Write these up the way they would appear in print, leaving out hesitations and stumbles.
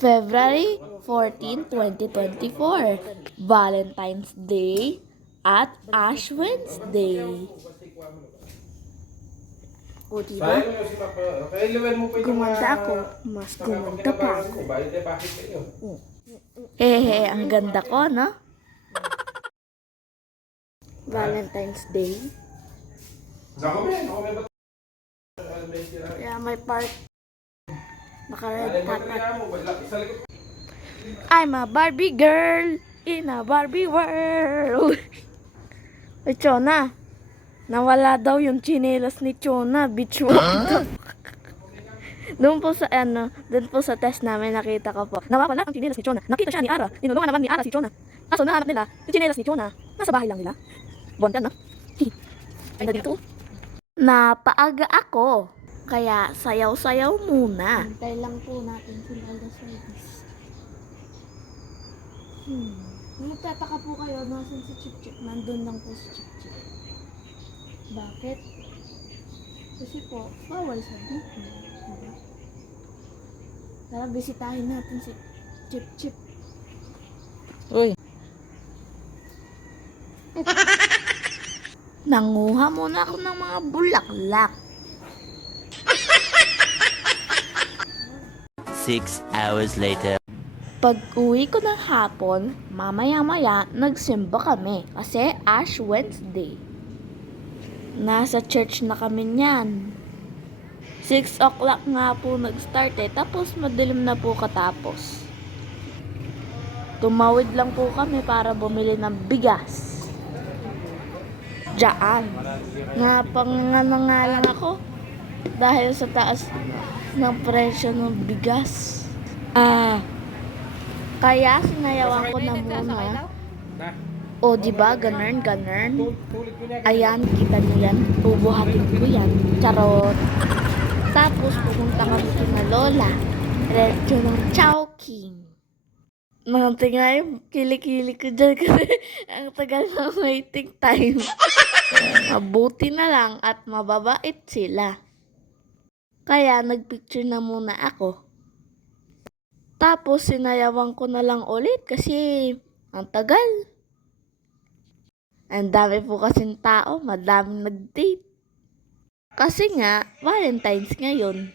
February 14, 2024, Valentine's Day at Ash Wednesday. O diba? Gumanda ako, mas gumanda pa ako. Hehe, ang ganda ko, no? Valentine's Day. Kaya may part. Naka-red carpet. I'm a Barbie girl in a Barbie world. Ay, Chona. Nawala daw yung chinelas ni Chona. Bitch mo. Doon po sa test namin nakita ko po. Nawawala ang chinelas ni Chona. Nakita siya ni Ara. Tinulungan naman ni Ara si Chona. Kaso nahanap nila yung chinelas ni Chona. Nasa bahay lang nila. Bondan, no? Ay na dito. Napaaga ako. Kaya sayaw-sayaw muna. Hintay lang po natin si Alda Service. Magtataka po kayo, nasan si Chip Chip? Nandun lang po si Chip Chip. Bakit? Kasi po, bawal sa dito. Diba? Tara, bisitahin natin si Chip Chip. Uy. Nanguha muna ako ng mga bulaklak. 6 hours later. Pag uwi ko ng hapon, mamaya-maya nagsimba kami kasi Ash Wednesday. Nasa church na kami niyan. 6 o'clock nga po nag-start tapos madilim na po katapos. Tumawid lang po kami para bumili ng bigas. Diyan. Napanganga nga lang ako dahil sa taas ng presyo ng bigas. Kaya sinayawan ko na muna. O, diba? Ganun. Ayan, kita niyo yan. Ubuhatin ko yan. Charot. Tapos, pumunta kami kina Lola. Diretso ng Chowking. Nangti nga yung kilikili ko dyan kasi ang tagal ng waiting time. Mabuti na lang at mababait sila. Kaya nagpicture na muna ako. Tapos sinayawan ko na lang ulit kasi ang tagal. Ang dami po kasing tao, madaming nag-date. Kasi nga, Valentine's ngayon.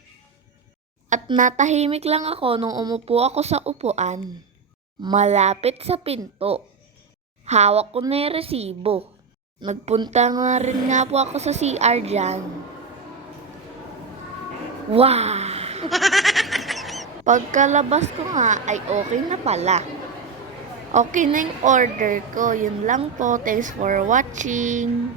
At natahimik lang ako nung umupo ako sa upuan. Malapit sa pinto. Hawak ko na yung resibo. Nagpunta nga rin nga po ako sa CR dyan. Wow! Pagkalabas ko nga ay okay na pala. Okay na yung order ko. Yun lang po. Thanks for watching.